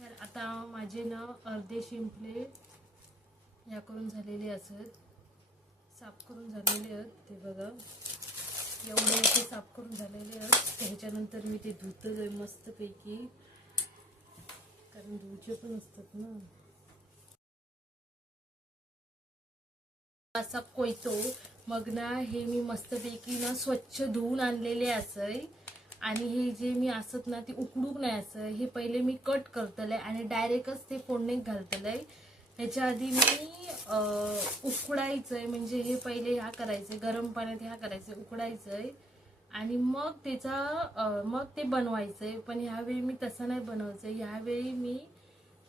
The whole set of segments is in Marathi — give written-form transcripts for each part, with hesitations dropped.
तर आता माझे ना अर्धे शिंपले या करून झालेले असत, साफ करून झालेले आहेत. ते बघा एवढे असे साफ करून झालेले आहेत. त्याच्यानंतर मी ते धुतले मस्तपैकी, कारण धुवचे पण असतात ना. असा कोयतो मग ना हे मी मस्तपैकी ना स्वच्छ धुवून आणलेले असय. आणि हे जे मी असत ना ते उकडूक नाही असं, हे पहिले मी कट करतलंय आणि डायरेक्टच ते फोडणीत घालतलंय. ह्याच्या आधी मी उकडायचंय, म्हणजे हे पहिले ह्या करायचंय, गरम पाण्यात ह्या करायचंय, उकडायचंय आणि मग त्याचा मग ते बनवायचंय. पण ह्यावेळी मी तसं नाही बनवायचंय. ह्यावेळी मी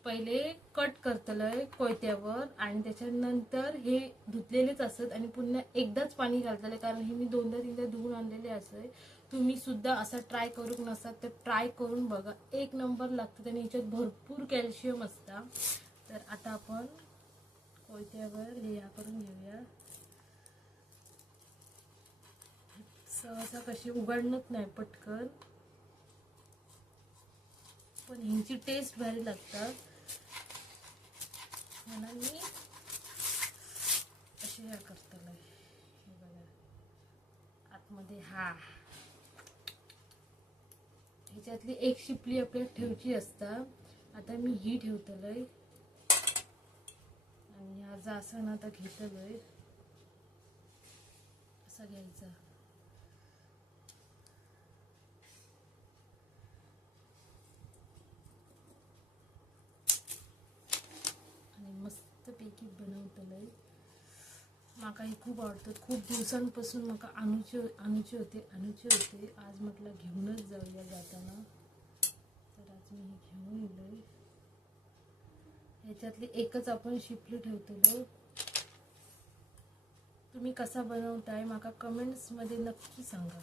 पहिले कट करतलंय कोयत्यावर आणि त्याच्यानंतर हे धुतलेलेच असत आणि पुन्हा एकदाच पाणी घालतलंय, कारण हे मी दोनदा तीनदा धुवून आणलेले असय. तुम्ही सुद्धा असा ट्राय करू नसाल तर ट्राय करून बघा, एक नंबर लागतं आणि ह्याच्यात भरपूर कॅल्शियम असतं. तर आता आपण कोयत्यावर हे या करून घेऊया. सहसा कशी उघडणच नाही पटकन, पण ह्यांची टेस्ट भारी लागतात म्हणून मी अशी ह्या करतलंय. हे बघा आतमध्ये ह्याच्यातली एक शिपली आपल्याला ठेवची असता. आता मी ही ठेवतलंय आणि हा जा असं ना आता घेतलंय, असं घ्यायचा आणि मस्तपैकी बनवतलंय. माका ही खूप आवडतात. खूप दिवसांपासून माका आणूचे होते. आज म्हटलं घेऊनच जाऊया जाताना, तर आज मी हे घेऊन येलोय. ह्याच्यातली एकच आपण शिपली ठेवतलो. तुम्ही कसा बनवताय माका कमेंट्स मध्ये नक्की सांगा.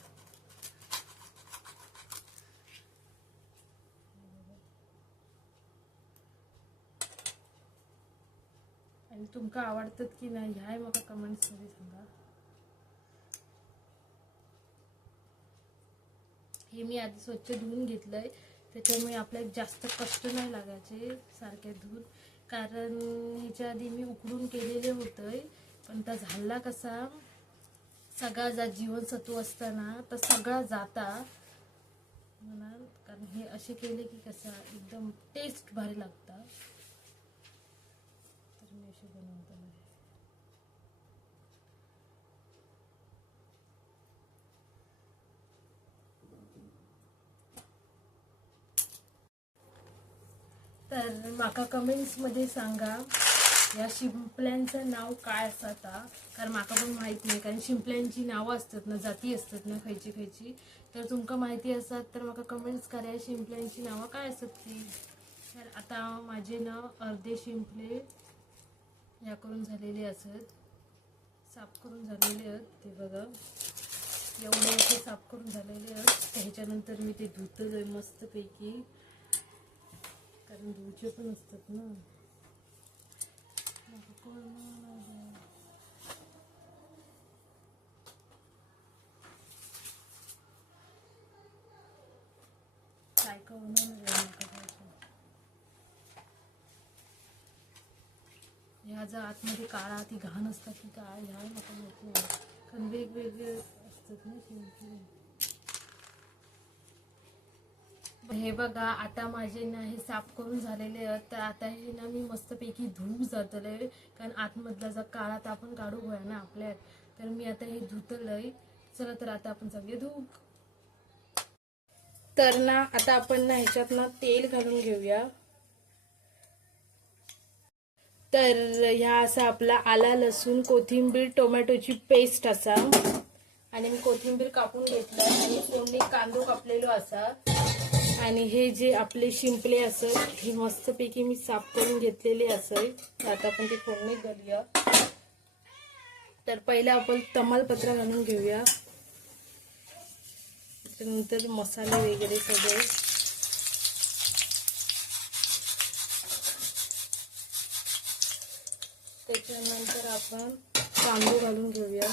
आणि तुमका आवडतात की नाही ह्याय माका कमेंट्स मध्ये सांगा. हे मी आधी स्वच्छ धुवून घेतलंय, त्याच्यामुळे आपल्याला जास्त कष्ट नाही लागायचे सारखे धुवून, कारण ह्याच्या आधी मी उकडून केलेले होते. पण त्या झाला कसा सगळा जा जीवनसत्व असताना तर सगळा जाता म्हणाल, कारण हे असे केले की कसा एकदम टेस्ट भारी लागता. तर मी असे बनवतो. तर माका कमेंट्स मध्ये सांगा या शिंपल्यांचं नाव काय असता, कारण माका पण माहित नाही. कारण शिंपल्यांची नावं असतात ना, जाती असतात ना खयची खयची, तर तुमका माहिती असतात तर माका कमेंट्स करा शिंपल्यांची नावं काय असतात ती. तर आता माझे ना अर्धे शिंपले या करून झालेले असत, साफ करून झालेले आहेत. ते बघा एवढे असे साफ करून झालेले आहेत. त्याच्यानंतर मी ते धुतलंय मस्तपैकी, कारण धुवचे पण असतात ना. काय ह्या जर आतमध्ये काळा ती घाण असतात की काय ह्या मला माहिती नाही, कारण वेगवेगळे असतात ना शिंपले. हे बघा आता माझे ना हे साफ करून झालेले आहेत. तर आता हे ना मी मस्तपैकी धुवून जातलंय, कारण आतमधला जर काळा तर आपण काढू गोया ना आपल्यात. तर मी आता हे धुतलंय. चला तर आता आपण सगळे धुवू. तर ना आता आपण ना ह्याच्यात ना तेल घालून घेऊया. तर ह्या असा आपला आला लसूण कोथिंबीर टोमॅटोची पेस्ट असा, आणि मी कोथिंबीर कापून घेतलं आणि फोडणी कांदो कापलेलो असा, आणि हे जे आपले शिंपले असत हे मस्तपैकी मी साफ करून घेतलेले असय. तर आता आपण ती फोडणी घालूया. तर पहिला आपण तमालपत्र घालून घेऊया, त्यानंतर मसाले वगैरे सगळे. त्याच्यानंतर आपण कांदो घालून घेऊया.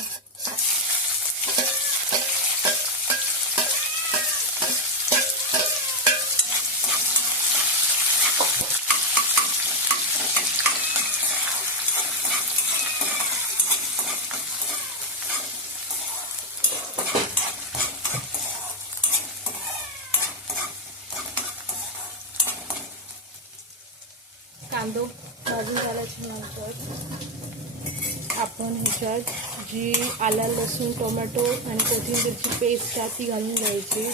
कांदा भाजून झाल्याच्या नंतर आपण ह्याच्यात जी आला लसूण टोमॅटो आणि कोथिंबीरची पेस्ट आहे ती घालून घ्यायची.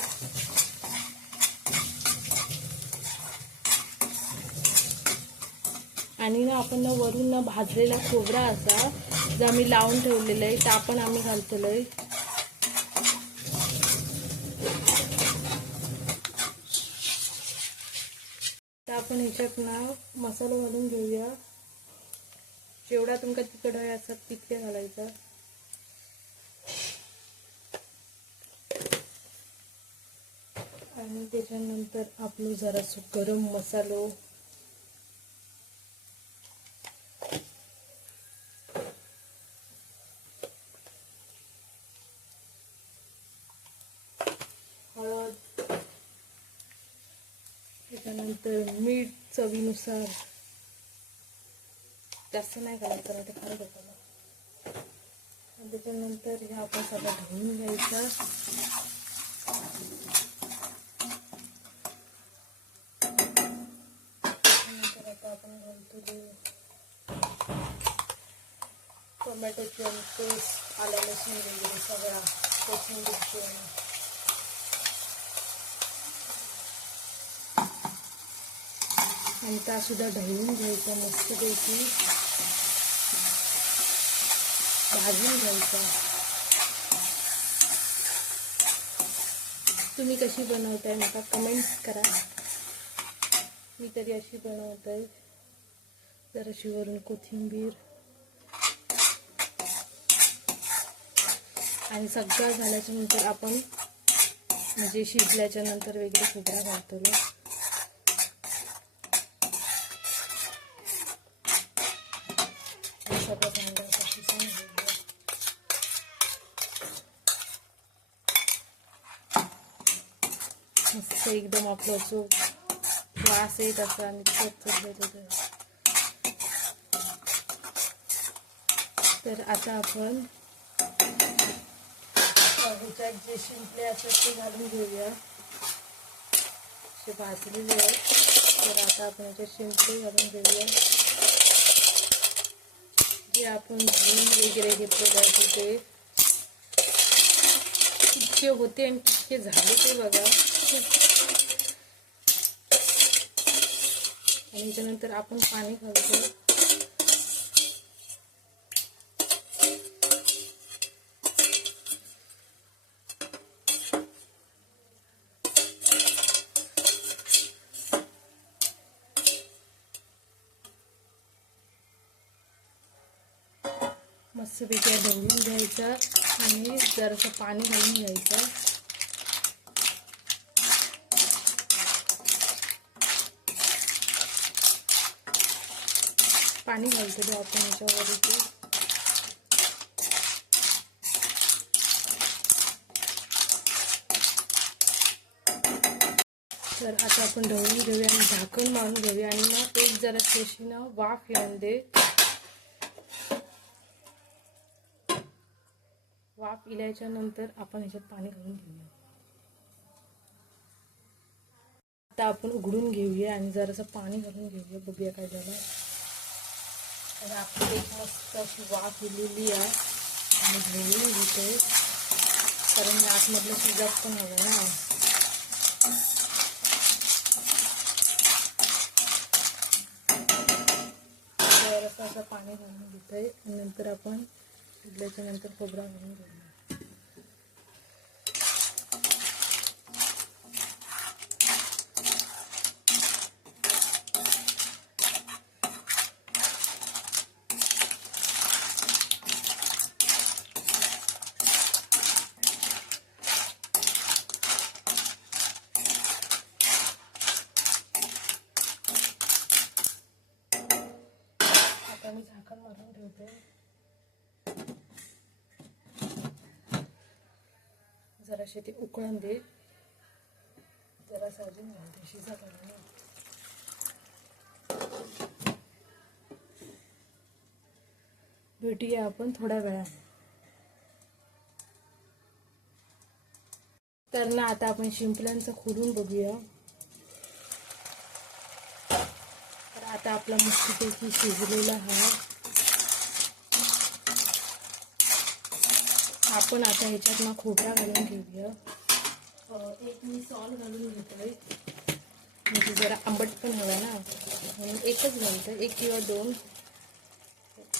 आणि ना आपण ना वरून ना भाजलेला खोबरा असा जो आम्ही लावून ठेवलेला आहे त्या पण आम्ही घालतोय. तर आपण ह्याच्यात ना मसाला घालून घेऊया. जेवढा तुमका तिखट हवे असतात तितके घालायचा. आणि त्याच्यानंतर आपलं जरासं गरम मसालो, हळद, त्याच्यानंतर मीठ चवीनुसार. जास्त नाही घालायचं ना ते खारट होतं. त्याच्यानंतर हे आपण सगळं ढवळून घ्यायचं. त्यानंतर आता आपण घालतो टोमॅटोची पेस्ट, आलं लसूण वगैरे सगळा, कोथिंबीरची. आणि त्यासुद्धा ढवळून घ्यायचा, मस्तपैकी भाजून घ्यायचा. तुम्ही कशी बनवताय मला कमेंट करा. मी तरी अशी बनवते. जराशी वरून कोथिंबीर आणि सगळं झाल्याच्या नंतर आपण म्हणजे शिजल्याच्या नंतर वगैरे खोबरा घालतो. सगळं चांगलं शिजून घेऊया. मस्त एकदम आपलं जो वास येत असा आणि तर आता आपण ह्याच्यात जे शिंपले असतात ते घालून घेऊया. असे भाजलेले आहेत. तर आता आपण ह्याच्यात शिंपले घालून घेऊया. जे आपण धुवून वगैरे घेतलेले आहे ते कितके होते आणि कितके झाले ते बघा. आणि त्याच्यानंतर आपण पाणी घालतो. मस्तपैकी ढवळून घ्यायचं आणि जरासं पाणी घालून घ्यायचं. पाणी घालतो आपण याच्यावरती. तर आता आपण ढवळून घेऊया आणि झाकण मारून घेऊया आणि मग एक जरा थोडीशी ना वाफ येऊन दे. वाफ इल्याच्या नंतर आपण ह्याच्यात पाणी घालून घेऊया. आता आपण उघडून घेऊया आणि जरासं पाणी घालून घेऊया. बघूया काय झालं. तर आपली एक मस्त अशी वाफ इलेली आहे आणि ढवळून घेतोय कारण आतमधलं शिजत पण हवं ना. जरासं असं पाणी घालून घेतोय आणि नंतर आपण शिजल्याच्या नंतर खोबरा घालून घेऊया. आता मी झाकण मारून ठेवते. जराशे ते उकळून दे. जरा अजून घालते शिजा करून. भेटूया आपण थोड्या वेळाने. तर ना आता आपण शिंपल्यांचं खोलून बघूया. तर आता आपला मस्तपैकी शिजलेला आहे. आपण आता ह्याच्यात मग खोबरा घालून घेऊया. एक मी सॉल घालून घेतोय, म्हणजे जरा आंबट पण हवा ना, म्हणून एकच घालतं, एक किंवा दोन.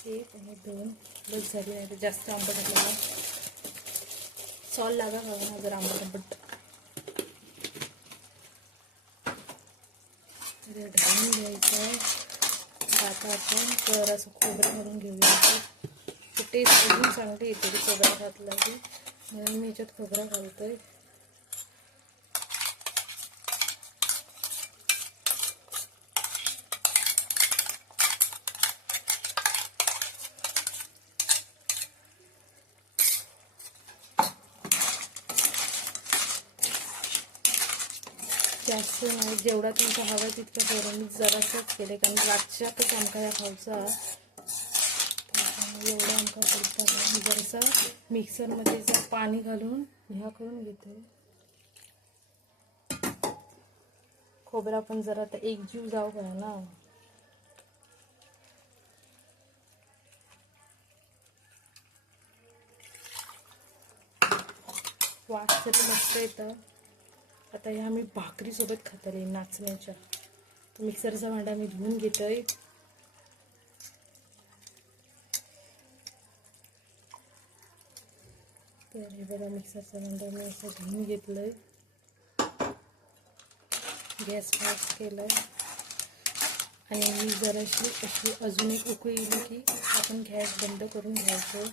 एक आणि दोन बस झाली, नाही तर जास्त आंबट आपल्याला सॉल लागा हवा ना, जरा आंबट. ढाळून घ्यायचं. आता आपण जरासं खोबरं घालून घेऊया. टेस्ट अजून चांगली येते खोबरा घातला की, म्हणून मी याच्यात खोबरा घालतोय. जास्त नाही, जेवढा तुमचा हवा तितका खोबरा मी जरासंच केले, कारण रातच्यातच आमका या खाऊचा, एवढं आमका करता नाही. जरासा मिक्सरमध्ये जर पाणी घालून ह्या करून घेते. खोबरा पण जरा आता एकजीव जाऊ करा ना. वास तर मस्त येतं. आता ह्या मी भाकरीसोबत खातले नाचण्याच्या. मिक्सरचा भांडा मी धुवून घेतोय. तर हे बघा, मिक्सरचा भांडा मी असं धुवून घेतलंय. गॅस फास्ट केलाय आणि मी जराशी अशी अजून एक उकळी येईल की आपण गॅस बंद करून घ्यायचं.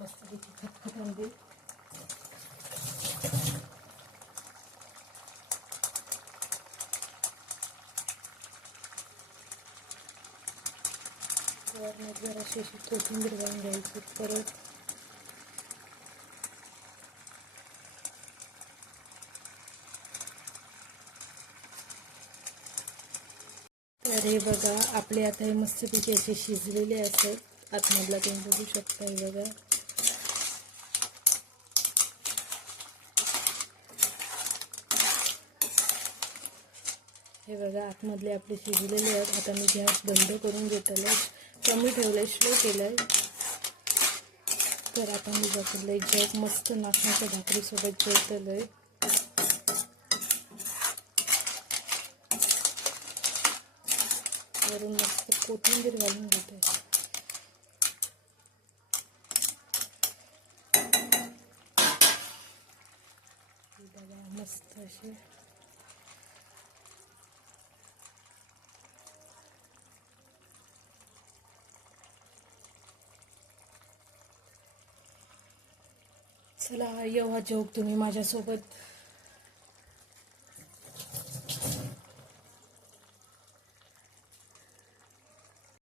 मस्तपैकी खतखतून दे. जराशी अशी कोथिंबीर घालून घ्यायची. परत तर हे बघा, आपले आता हे मस्तपैकी असे शिजलेले असतात. आतमधला तुम्ही बघू शकता. हे बघा, हे बघा आतमधले आपले शिजलेले आहेत. आता मी गॅस बंद करून घेतलं, कमी ठेवलंय, स्लो केलंय. तर आता मी बघितलं एक जग मस्त नाचण्याच्या भाकरीसोबत जेवतलंय. वरून मस्त कोथिंबीर घालून घेते. बघा मस्त असे. चला येवा जेव तुम्ही माझ्यासोबत.